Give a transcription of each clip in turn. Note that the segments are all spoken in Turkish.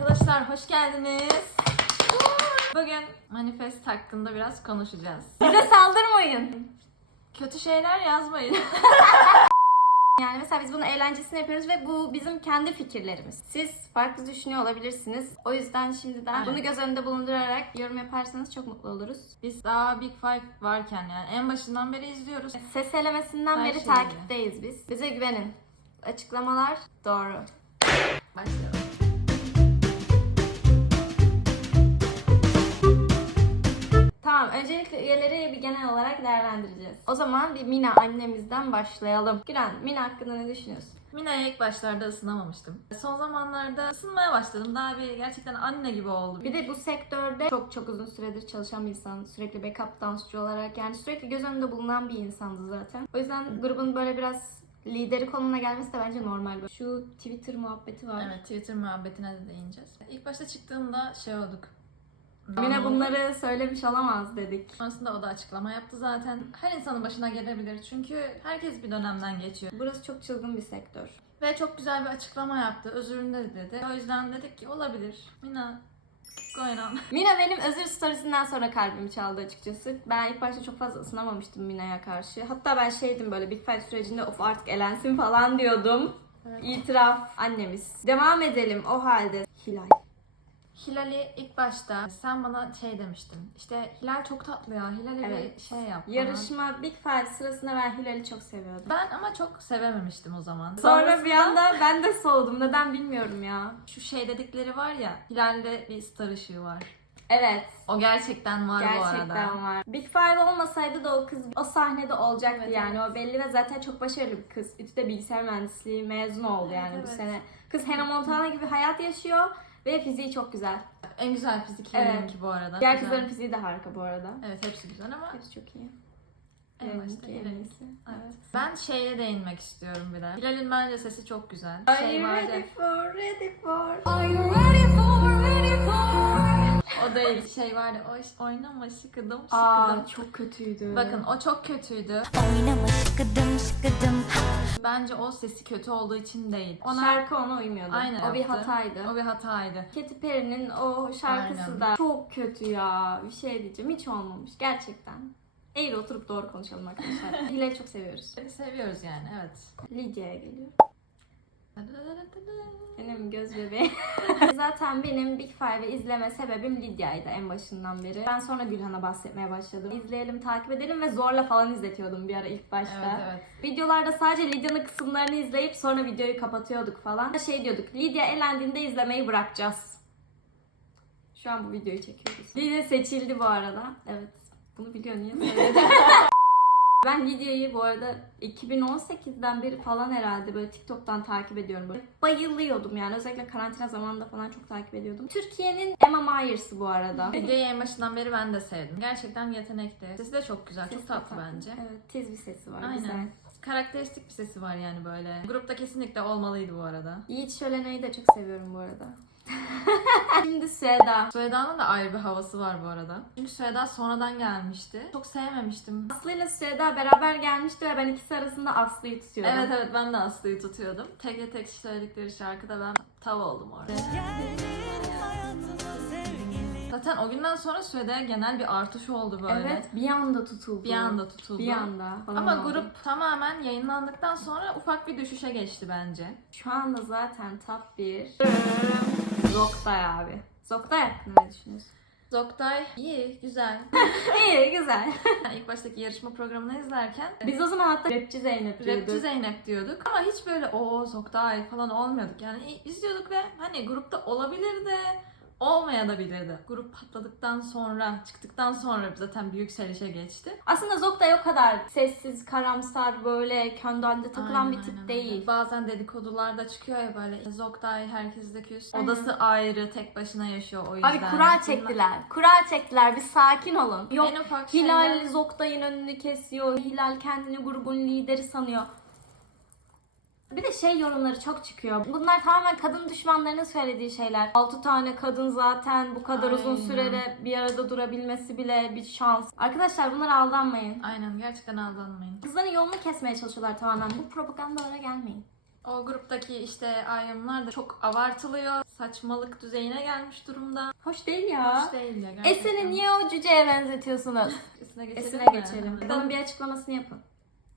Arkadaşlar hoş geldiniz. Bugün manifest hakkında biraz konuşacağız. Bize saldırmayın. Kötü şeyler yazmayın. Yani mesela biz bunun eğlencesini yapıyoruz ve bu bizim kendi fikirlerimiz. Siz farklı düşünüyor olabilirsiniz. O yüzden şimdiden Evet. bunu göz önünde bulundurarak yorum yaparsanız çok mutlu oluruz. Biz daha Big Five varken yani en başından beri izliyoruz. Ses elemesinden Her beri şeyi. takipteyiz biz. Bize güvenin. Açıklamalar doğru. Başlayalım. Üyeleri bir genel olarak değerlendireceğiz. O zaman bir Mina annemizden başlayalım. Gülen, Mina hakkında ne düşünüyorsun? Mina'ya ilk başlarda ısınamamıştım. Son zamanlarda ısınmaya başladım. Daha bir gerçekten anne gibi oldu. Bir de bu sektörde çok çok uzun süredir çalışan bir insan. Sürekli backup dansçı olarak yani sürekli göz önünde bulunan bir insandı zaten. O yüzden grubun böyle biraz lideri konumuna gelmesi de bence normal. Şu Twitter muhabbeti var. Evet Twitter muhabbetine de değineceğiz. İlk başta çıktığımda şey olduk. Lan bunları söylemiş olamaz dedik. Sonrasında o da açıklama yaptı zaten. Her insanın başına gelebilir çünkü herkes bir dönemden geçiyor. Burası çok çılgın bir sektör. Ve çok güzel bir açıklama yaptı. Özürünü de dedi. O yüzden dedik ki olabilir. Mina on. Mina benim özür storiesinden sonra kalbimi çaldı açıkçası. Ben ilk başta çok fazla ısınamamıştım Mina'ya karşı. Hatta ben şeydim böyle Big Five sürecinde of artık elensin falan diyordum. Evet. İtiraf annemiz. Devam edelim o halde. Hilal. Hilal'i ilk başta sen bana şey demiştin. İşte Hilal çok tatlı ya. Hilal'e Evet. bir şey yap. falan. Yarışma Big Five sırasında ben Hilal'i çok seviyordum. Ben ama çok sevememiştim o zaman. Sonra bir anda ben de soğudum. Neden bilmiyorum ya. şu şey dedikleri var ya. Hilal'de bir star ışığı var. Evet. O gerçekten var bu arada. Gerçekten var. Big Five olmasaydı da o kız o sahnede olacaktı Evet, yani. O belli ve zaten çok başarılı bir kız. İTÜ'de bilgisayar mühendisliği mezun oldu Evet, yani bu evet. sene. Kız Hannah Montana gibi hayat yaşıyor ve fiziği çok güzel. En güzel fizik Evet. evet. bu arada. Diğer Güzel. kızların fiziği de harika bu arada. Evet hepsi güzel ama Hepsi çok iyi. en Benimki başta en Hilal'in. iyisi. Evet. Ben şeye değinmek istiyorum bir de. Hilal'in bence sesi çok güzel. Are şey you ready for, ready for? Are you ready for, ready for? O değil. Şey vardı. O oynama şıkıdım şıkıdım. Aa çok kötüydü. Bakın o çok kötüydü. Oynama şıkıdım şıkıdım. Bence o sesi kötü olduğu için değil. Ona Şarkı ona uymuyordu. Aynen o bir yaptı. hataydı. o bir hataydı. Katy Perry'nin o şarkısı Aynen. da çok kötü ya. Bir şey diyeceğim. Hiç olmamış. Gerçekten. Eğri oturup doğru konuşalım arkadaşlar. Hilal'i çok seviyoruz. Seviyoruz yani evet. Lidya'ya geliyor. Benim göz bebeğim. Zaten benim Big Five'ı izleme sebebim Lidya'ydı en başından beri. Ben sonra Gülhan'a bahsetmeye başladım. İzleyelim, takip edelim ve zorla falan izletiyordum bir ara ilk başta. Evet evet. Videolarda sadece Lidya'nın kısımlarını izleyip sonra videoyu kapatıyorduk falan. Şey diyorduk, Lidya elendiğinde izlemeyi bırakacağız. Şu an bu videoyu çekiyoruz. Lidya seçildi bu arada. Evet. Bunu biliyor niye söyledim? ben Lidya'yı bu arada 2018'den beri falan herhalde böyle TikTok'tan takip ediyorum. Böyle bayılıyordum yani. Özellikle karantina zamanında falan çok takip ediyordum. Türkiye'nin Emma Myers'ı bu arada. Videoyu en başından beri ben de sevdim. Gerçekten yetenekli. Sesi de çok güzel. Çok Sesi tatlı de bence. Evet, tiz bir sesi var. Aynen. Güzel. Karakteristik bir sesi var yani böyle. Grupta kesinlikle olmalıydı bu arada. Yiğit Şölene'yi de çok seviyorum bu arada. Şimdi Süheda. Sueda'nın da ayrı bir havası var bu arada. Çünkü Sueda sonradan gelmişti. Çok sevmemiştim. Aslı ile Süheda beraber gelmişti ve ben ikisi arasında Aslı'yı tutuyordum. Evet evet ben de Aslı'yı tutuyordum. Tek tek söyledikleri şarkıda ben tav oldum orada. Zaten o günden sonra Sueda'ya genel bir artış oldu böyle. Evet, bir anda tutuldu. Bir anda tutuldu. Bir anda falan Ama oldu. grup tamamen yayınlandıktan sonra ufak bir düşüşe geçti bence. Şu anda zaten top 1. Zoktay abi. Zoktay hakkında ne düşünüyorsun? Zoktay iyi, güzel. İyi, güzel. Yani İlk baştaki yarışma programını izlerken Biz o zaman hatta rapçi Zeynep diyorduk. Rapçi Zeynep diyorduk ama hiç böyle o Zoktay falan olmuyorduk. Yani izliyorduk ve hani grupta olabilir de olmayabilirdi. Grup patladıktan sonra, çıktıktan sonra zaten büyük selişe geçti. Aslında Zoktay o kadar sessiz, karamsar, böyle kendi halinde takılan Aynen, bir tip aynen, değil. aynen. Bazen dedikodularda çıkıyor ya böyle Zoktay herkesle küs. Aynen. Odası ayrı, tek başına yaşıyor o yüzden. Abi kura çektiler. Kura çektiler. Bir sakin olun. Yok En ufak Hilal şeyler- Zoktay'ın önünü kesiyor. Hilal kendini grubun lideri sanıyor. Bir de şey yorumları çok çıkıyor. Bunlar tamamen kadın düşmanlarının söylediği şeyler. 6 tane kadın zaten bu kadar uzun Aynen. sürede bir arada durabilmesi bile bir şans. Arkadaşlar bunlara aldanmayın. Aynen gerçekten aldanmayın. Kızların yolunu kesmeye çalışıyorlar tamamen. Bu propagandalara gelmeyin. O gruptaki işte ayrımlar da çok abartılıyor. Saçmalık düzeyine gelmiş durumda. Hoş değil ya. Hoş değil ya gerçekten. Esin'i niye o cüceye benzetiyorsunuz? Esin'e geçelim Esin'e geçelim. Bunun bir açıklamasını yapın.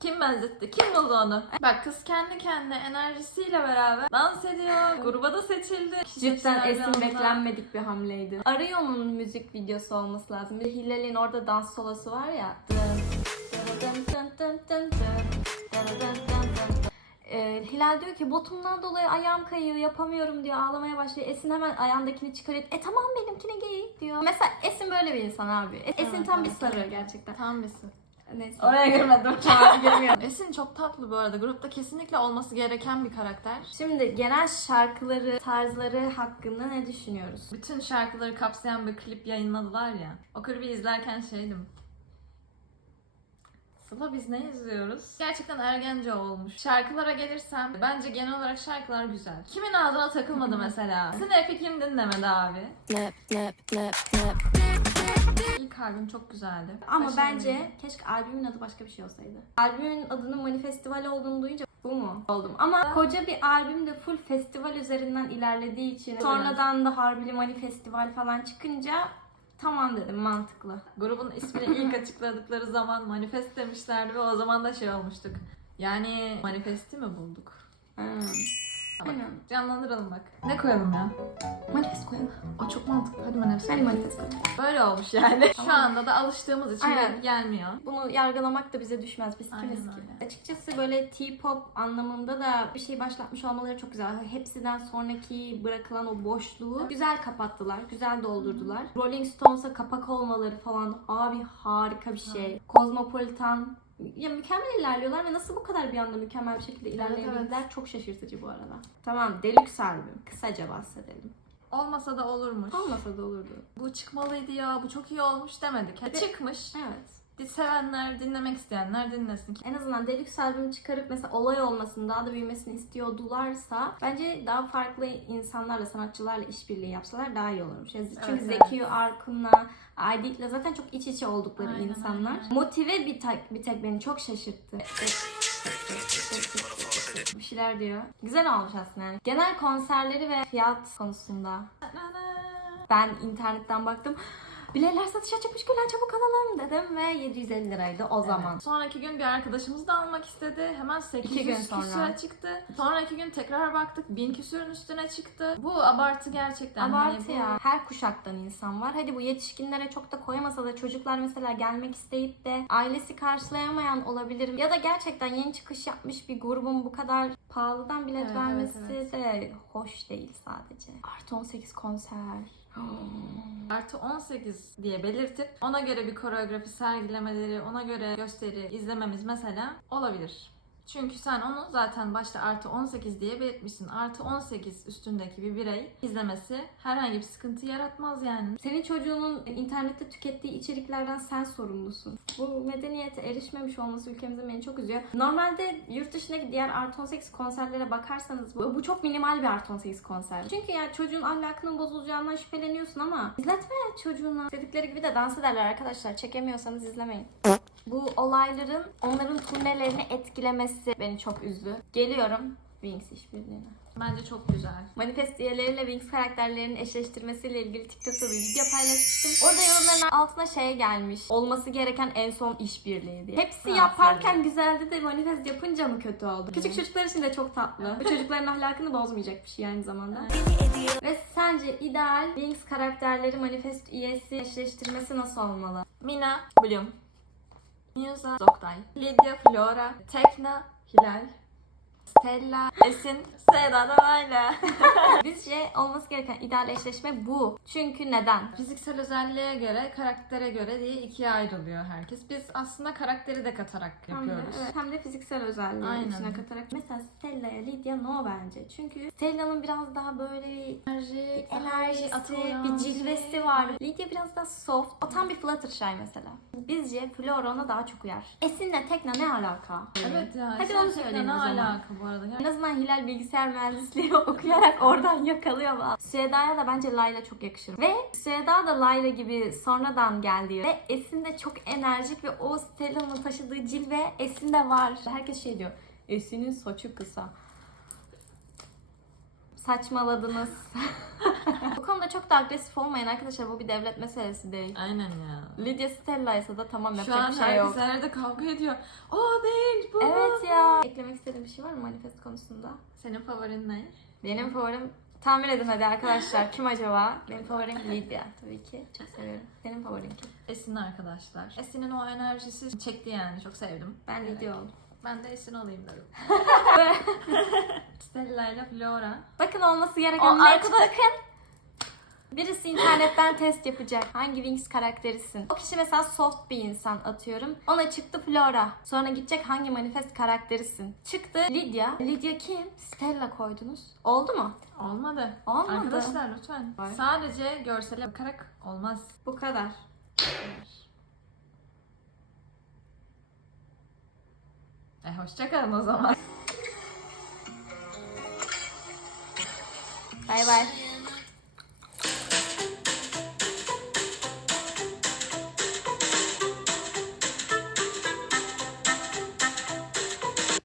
Kim benzetti? Kim buldu onu? Bak kız kendi kendine enerjisiyle beraber dans ediyor. Gruba da seçildi. Cidden bir Esin beklenmedik bir hamleydi. Arıyor'nun müzik videosu olması lazım. Bir de Hilal'in orada dans solosu var ya. Ee, Hilal diyor ki botumdan dolayı ayağım kayıyor yapamıyorum diyor ağlamaya başlıyor. Esin hemen ayağındakini çıkarıyor. E tamam benimkini giy diyor. Mesela Esin böyle bir insan abi. Esin Evet, tam bir evet. sarı gerçekten. Tam bilsin. Neyse. Oraya girmedim. Tamam girmiyorum. Esin çok tatlı bu arada. Grupta kesinlikle olması gereken bir karakter. Şimdi genel şarkıları, tarzları hakkında ne düşünüyoruz? Bütün şarkıları kapsayan bir klip yayınladılar ya. O klibi izlerken şeydim. Sıla biz ne izliyoruz? Gerçekten ergence olmuş. Şarkılara gelirsem bence genel olarak şarkılar güzel. Kimin ağzına takılmadı mesela? Snap'i kim dinlemedi abi? İlk albüm çok güzeldi. Ama Başarılıydı. bence keşke albümün adı başka bir şey olsaydı. Albümün adının Manifestival olduğunu duyunca bu mu oldum. Ama koca bir albüm de full festival üzerinden ilerlediği için sonradan da Harbili Manifestival falan çıkınca tamam dedim mantıklı. Grubun ismini ilk açıkladıkları zaman manifest demişlerdi ve o zaman da şey olmuştuk. Yani manifesti mi bulduk? Hmm. Aynen. canlandıralım bak. Ne koyalım ya? Manifest koyalım. O çok mantıklı. Hadi manifest. Hadi manifest koyalım. Böyle olmuş yani. Şu anda da alıştığımız için Aynen. gelmiyor. Bunu yargılamak da bize düşmez. Biz Aynen kimiz ki? öyle. Açıkçası böyle T-pop anlamında da bir şey başlatmış olmaları çok güzel. Hepsinden sonraki bırakılan o boşluğu güzel kapattılar, güzel doldurdular. Rolling Stones'a kapak olmaları falan abi harika bir şey. Cosmopolitan ya mükemmel ilerliyorlar ve nasıl bu kadar bir anda mükemmel bir şekilde ilerleyebildiler çok şaşırtıcı bu arada. Tamam Deluxe albüm. Kısaca bahsedelim. Olmasa da olurmuş. Olmasa da olurdu. Bu çıkmalıydı ya, bu çok iyi olmuş demedik. Ha, Bir de- çıkmış. Evet. Sevenler, dinlemek isteyenler dinlesin. En azından deluxe albüm çıkarıp mesela olay olmasını, daha da büyümesini istiyordularsa bence daha farklı insanlarla, sanatçılarla işbirliği yapsalar daha iyi olurmuş. Yani çünkü Evet, Zeki Arkun'la, Aydit'le zaten çok iç içe oldukları Aynen insanlar. öyle. Motive bir tek, bir tek beni çok şaşırttı. bir şeyler diyor. Güzel olmuş aslında yani. Genel konserleri ve fiyat konusunda ben internetten baktım. Biletler satışa çıkmış Gülen çabuk alalım dedim ve 750 liraydı o zaman. Sonraki gün bir arkadaşımız da almak istedi. Hemen 800 İki gün sonra. küsüre çıktı. Sonraki gün tekrar baktık 1000 küsürün üstüne çıktı. Bu abartı gerçekten. Hani Abartı bu- ya. Her kuşaktan insan var. Hadi bu yetişkinlere çok da koymasa da çocuklar mesela gelmek isteyip de ailesi karşılayamayan olabilir. Ya da gerçekten yeni çıkış yapmış bir grubun bu kadar pahalıdan bilet Evet, vermesi evet, de hoş değil sadece. Artı 18 konser. Artı 18 diye belirtip ona göre bir koreografi sergilemeleri, ona göre gösteri izlememiz mesela olabilir. Çünkü sen onu zaten başta artı 18 diye belirtmişsin. Artı 18 üstündeki bir birey izlemesi herhangi bir sıkıntı yaratmaz yani. Senin çocuğunun internette tükettiği içeriklerden sen sorumlusun. Bu medeniyete erişmemiş olması ülkemizin beni çok üzüyor. Normalde yurt dışındaki diğer artı 18 konserlere bakarsanız bu, bu çok minimal bir artı 18 konser. Çünkü yani çocuğun ahlakının bozulacağından şüpheleniyorsun ama izletme çocuğuna. Dedikleri gibi de dans ederler arkadaşlar. Çekemiyorsanız izlemeyin. Bu olayların onların turnelerini etkilemesi beni çok üzdü. Geliyorum Wings işbirliğine. Bence çok güzel. Manifest üyeleriyle Wings karakterlerinin eşleştirmesiyle ilgili TikTok'ta bir video paylaşmıştım. Orada yorumların altına şey gelmiş. Olması gereken en son işbirliği diye. Hepsi Ha, yaparken güzeldi de manifest yapınca mı kötü oldu? Küçük çocuklar için de çok tatlı. Bu çocukların ahlakını bozmayacak bir şey aynı zamanda. Ve sence ideal Wings karakterleri manifest üyesi eşleştirmesi nasıl olmalı? Mina, Bloom, Musa, Zoktay, Lydia, Flora, Tekna, Hilal, Stella, Esin, Seda da Layla. Bizce olması gereken ideal eşleşme bu. Çünkü neden? Fiziksel özelliğe göre, karaktere göre diye ikiye ayrılıyor herkes. Biz aslında karakteri de katarak Hem de, yapıyoruz. evet, hem de fiziksel özelliği Aynen. içine katarak. Mesela Stella'ya Lydia no bence. Çünkü Stella'nın biraz daha böyle bir Enerji, enerjisi, bir şey. cilvesi var. Lydia biraz daha soft. O tam bir Fluttershy mesela. Bizce Flora ona daha çok uyar. Esin'le Tekna ne alaka? Evet ya. Hadi onu ne o zaman. alaka bu arada? En azından Hilal bilgisayar mühendisliği okuyarak oradan yakalıyor bazı. Süheyda'ya da bence Layla çok yakışır. Ve Süheyda da Layla gibi sonradan geldi. Ve Esin de çok enerjik ve o Stella'nın taşıdığı cilve Esin'de var. Herkes şey diyor. Esin'in saçı kısa. Saçmaladınız. bu konuda çok da agresif olmayın arkadaşlar. Bu bir devlet meselesi değil. Aynen ya. Lydia Stella ise de tamam Şu yapacak an bir şey herkes yok. her yerde kavga ediyor. O değil bu. Evet ya. Eklemek istediğim bir şey var mı manifest konusunda? Senin favorin ne? Benim favorim tahmin edin hadi arkadaşlar. Kim acaba? Benim favorim Lydia tabii ki. Çok seviyorum. Senin favorin kim? Esin arkadaşlar. Esin'in o enerjisi çekti yani. Çok sevdim. Ben Lydia oldum. Ben de Esin olayım dedim. Stella ile Flora. Bakın olması gereken O arkada- Bakın. Birisi internetten test yapacak. Hangi Wings karakterisin? O kişi mesela soft bir insan atıyorum. Ona çıktı Flora. Sonra gidecek hangi manifest karakterisin? Çıktı Lydia. Lydia kim? Stella koydunuz. Oldu mu? Olmadı. Olmadı. Arkadaşlar lütfen. Sadece görsele bakarak olmaz. Bu kadar. E hoşçakalın o zaman. Bay bay.